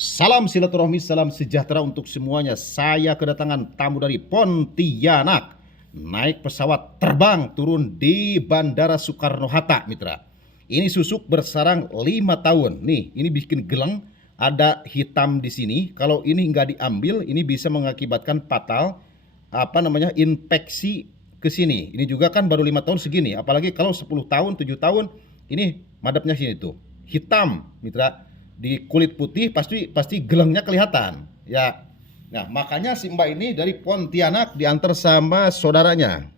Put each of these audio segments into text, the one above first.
Salam silaturahmi, salam sejahtera untuk semuanya. Saya kedatangan tamu dari Pontianak. Naik pesawat terbang turun di Bandara Soekarno-Hatta, mitra. Ini susuk bersarang 5 tahun. Nih, ini bikin geleng, ada hitam di sini. Kalau ini nggak diambil, ini bisa mengakibatkan fatal infeksi ke sini. Ini juga kan baru 5 tahun segini. Apalagi kalau 10 tahun, 7 tahun, ini madepnya sini tuh. Hitam, mitra. Di kulit putih pasti gelengnya kelihatan ya. Nah, makanya si Mbak ini dari Pontianak diantar sama saudaranya.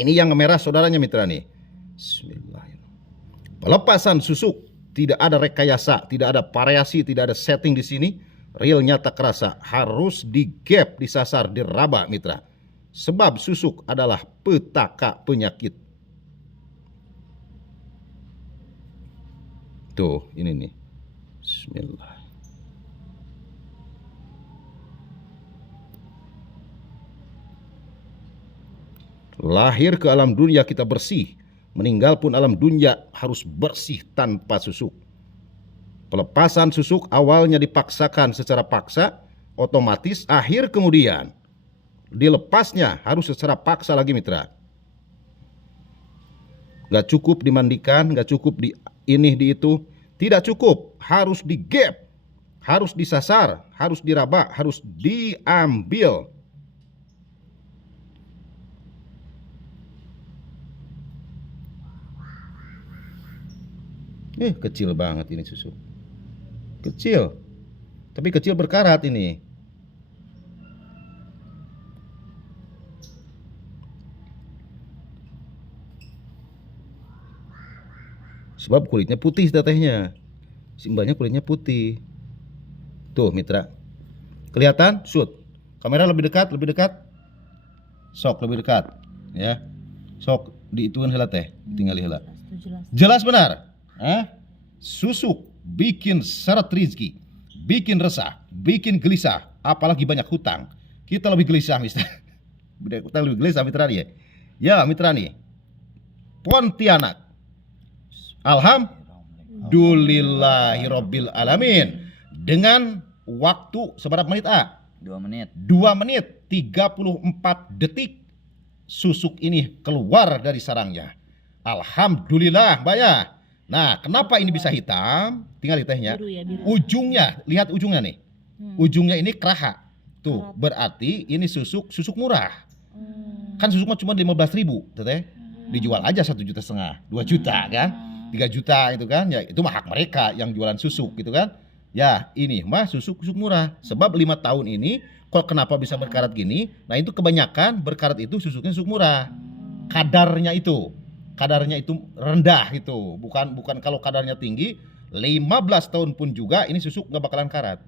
Ini yang merah saudaranya, mitra nih. Bismillahirrahmanirrahim. Pelepasan susuk tidak ada rekayasa, tidak ada variasi, tidak ada setting di sini. Real nyata kerasa, harus digap, disasar, diraba, mitra. Sebab susuk adalah petaka penyakit. Tuh, ini nih. Bismillah. Lahir ke alam dunia kita bersih, meninggal pun alam dunia harus bersih tanpa susuk. Pelepasan susuk awalnya dipaksakan secara paksa, otomatis akhir kemudian dilepasnya harus secara paksa lagi, mitra. Gak cukup dimandikan, gak cukup di ini di itu. Tidak cukup, harus digap, harus disasar, harus diraba, harus diambil. Kecil banget ini susu. Kecil. Tapi kecil berkarat ini. Sebab kulitnya putih tetehnya. Si mbaknya kulitnya putih. Tuh, mitra. Kelihatan? Shoot. Kamera lebih dekat, lebih dekat. Sok lebih dekat, ya. Sok diituin heula teh, tinggal heula. Jelas benar. Susuk bikin seret rizki, bikin resah, bikin gelisah, apalagi banyak hutang. Kita lebih gelisah, mitra. Kita lebih gelisah, mitra nih. Ya, mitra nih. Pontianak. Alhamdulillahirabbil alamin. Dengan waktu seberapa menit, 2 menit. 2 menit 34 detik susuk ini keluar dari sarangnya. Alhamdulillah, Mbak ya. Nah, kenapa ini bisa hitam? Tinggal di tehnya. Ujungnya, lihat ujungnya nih. Ujungnya ini keraha. Tuh, berarti ini susuk murah. Kan susuk cuma 15.000, teteh. Dijual aja 1,5 juta, 2 juta kan? 3 juta itu kan, ya itu mah hak mereka yang jualan susuk gitu kan. Ya ini mah susuk murah. Sebab 5 tahun ini kok kenapa bisa berkarat gini. Nah itu kebanyakan berkarat itu susuknya susuk murah. Kadarnya itu rendah gitu. Bukan kalau kadarnya tinggi 15 tahun pun juga ini susuk nggak bakalan karat.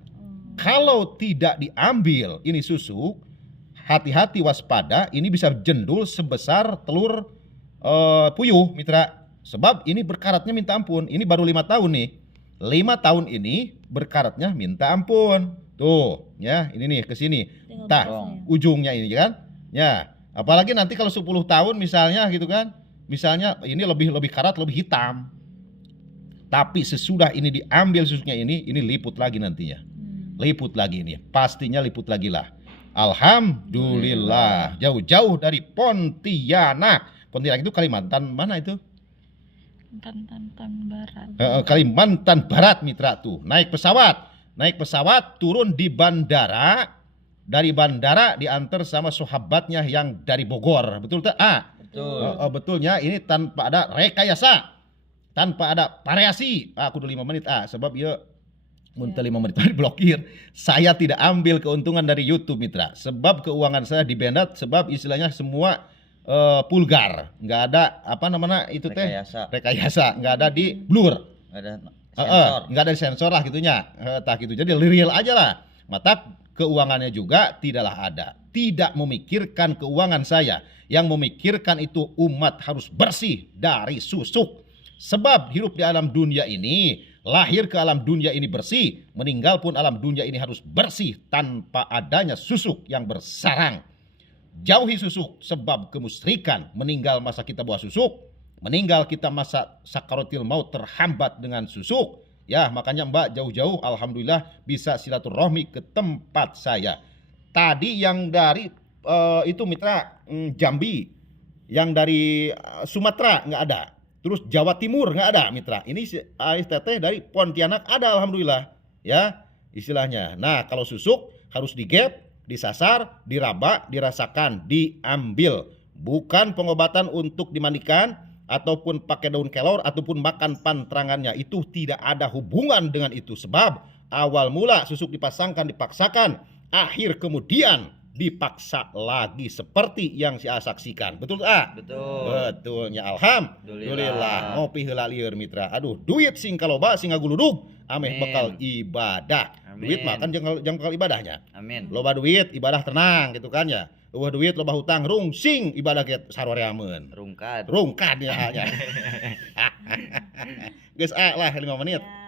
Kalau tidak diambil ini susuk, hati-hati, waspada, ini bisa jendul sebesar telur puyuh, mitra. Sebab ini berkaratnya minta ampun. Ini baru 5 tahun nih. 5 tahun ini berkaratnya minta ampun. Tuh, ya, ini nih ke sini. Tah, ujungnya ini kan. Ya, apalagi nanti kalau 10 tahun misalnya gitu kan. Misalnya ini lebih karat, lebih hitam. Tapi sesudah ini diambil susuknya ini liput lagi nantinya. Liput lagi ini. Pastinya liput lagi lah. Alhamdulillah. Jauh-jauh dari Pontianak. Pontianak itu Kalimantan mana itu? Kalimantan Barat. Kalimantan Barat, mitra tuh. Naik pesawat, turun di bandara. Dari bandara diantar sama sahabatnya yang dari Bogor. Betul tak? Betul. Betulnya ini tanpa ada rekayasa, tanpa ada variasi. Aku udah 5 menit sebab ya muntah 5 menit diblokir. Saya tidak ambil keuntungan dari YouTube, mitra. Sebab keuangan saya dibendat, sebab istilahnya semua vulgar, nggak ada rekayasa, nggak ada di blur, nggak ada sensor lah gitunya, gitu. Jadi real aja lah. Mata keuangannya juga tidaklah ada, tidak memikirkan keuangan saya, yang memikirkan itu umat harus bersih dari susuk. Sebab hidup di alam dunia ini, lahir ke alam dunia ini bersih, meninggal pun alam dunia ini harus bersih tanpa adanya susuk yang bersarang. Jauhi susuk sebab kemusyrikan. Meninggal masa kita bawa susuk, meninggal kita masa sakaratil maut terhambat dengan susuk. Ya, makanya Mbak jauh-jauh alhamdulillah bisa silaturahmi ke tempat saya. Tadi yang dari itu mitra Jambi, yang dari Sumatera nggak ada. Terus Jawa Timur nggak ada mitra. Ini ASTT dari Pontianak ada alhamdulillah. Ya, istilahnya. Nah, kalau susuk harus digep, disasar, diraba, dirasakan, diambil. Bukan pengobatan untuk dimandikan ataupun pakai daun kelor ataupun makan pantrangannya. Itu tidak ada hubungan dengan itu. Sebab awal mula susuk dipaksakan, akhir kemudian dipaksa lagi seperti yang saya saksikan. Betul tak? Betul. Betulnya. Alhamdulillah. Ngopi heula lieur mitra. Aduh, duit sing kaloba sing ngaguludug ameh Amin. bekal ibadah. Amin. Duit mah kan jang bekal ibadahnya. Amin. Loba duit ibadah tenang gitu kan ya. Loba duit loba hutang rungsing ibadah ge saroreameun. Rungkat. Rungkad ya. Geus lah 5 menit. Ya.